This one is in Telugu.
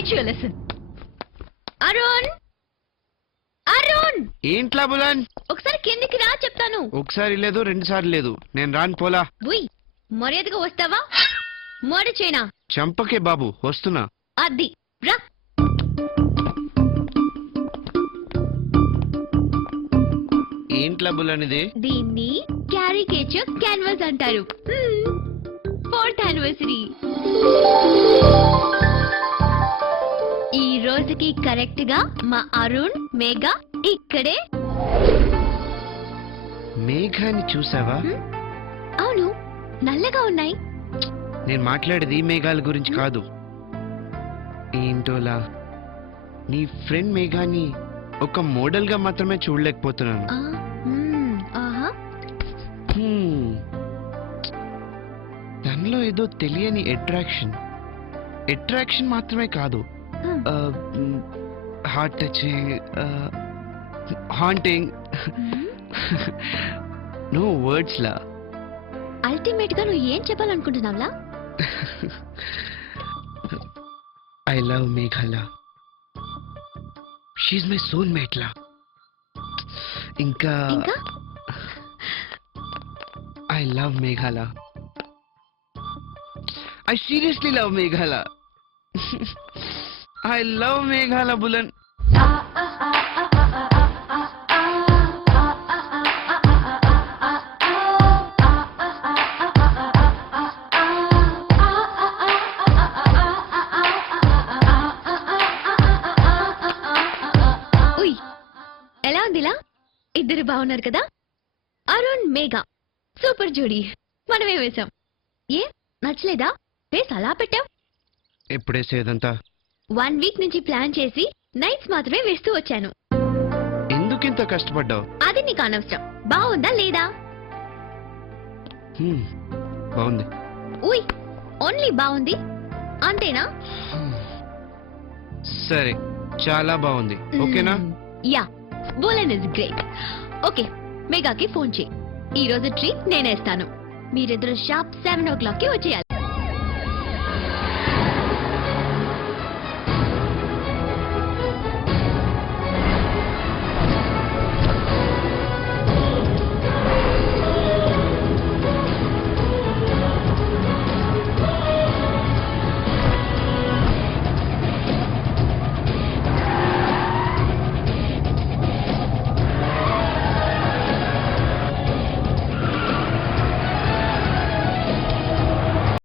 Teach you lesson. Arun, Arun, ఏంట్లా బులన్? ఒకసారి కిందికి రా చెప్తాను. ఒకసారి లేదు, రెండు సార్లు లేదు. నేను రాను, పోలా. ఉయ్, మర్యాదగా వస్తావా? మోడి చేయనా? చంపకే బాబు, వస్తున్నా. అది రా. ఏంట్లా బులన్ ఇది? దీన్ని క్యారికేచర్ క్యాన్వాస్ అంటారు. 4th anniversary. ఈ రోజుకి కరెక్ట్ గా మా అరుణ్ మేఘ ఇక్కడే. మేఘాన్ని చూసావా? అవును, నల్లగా ఉన్నాయి. నేను మాట్లాడేది మేఘాల గురించి కాదు. ఏంటోలా నీ ఫ్రెండ్ మేఘాని ఒక మోడల్ గా మాత్రమే చూడలేకపోతున్నాను. ఆహా, దానిలో ఏదో తెలియని అట్రాక్షన్ మాత్రమే కాదు, heart touching, haunting. No words లా. అల్టిమేట్ గా నువ్వు ఏం చెప్పాలనుకుంటున్నావులా? ఐ లవ్ మేఘాలా. షీఈ్ మై సోల్మేట్ లా. ఇంకా ఐ లవ్ మేఘాలా. I seriously love Meghala. I love Meghala, Bulan. ఉయ్, ఎలా ఉందిలా? ఇద్దరు బాగున్నారు కదా? అరుణ్ మేఘ సూపర్ జోడీ. మనమే వేశాం. ఏ నచ్చలేదా? ఫేస్ అలా పెట్టావు. ఎప్పుడేసేదంతా 1 వీక్ నుంచి ప్లాన్ చేసి నైట్స్ మాత్రమే వేస్తూ వచ్చాను. ఎందుకింత కష్టపడ్డావు? అది నీకు అనవసరం. బాగుందా లేదా? బాగుంది. ఉయ్, ఓన్లీ బాగుంది అంతేనా? సరే, చాలా బాగుంది. ఓకేనా? Yeah, Bulan is great. Okay, మేఘాకి ఫోన్ చేయి. ఈ రోజు ట్రీట్ నేనేస్తాను. మీరిద్దరు షార్ప్ 7 o'clock కి వచ్చేయాలి.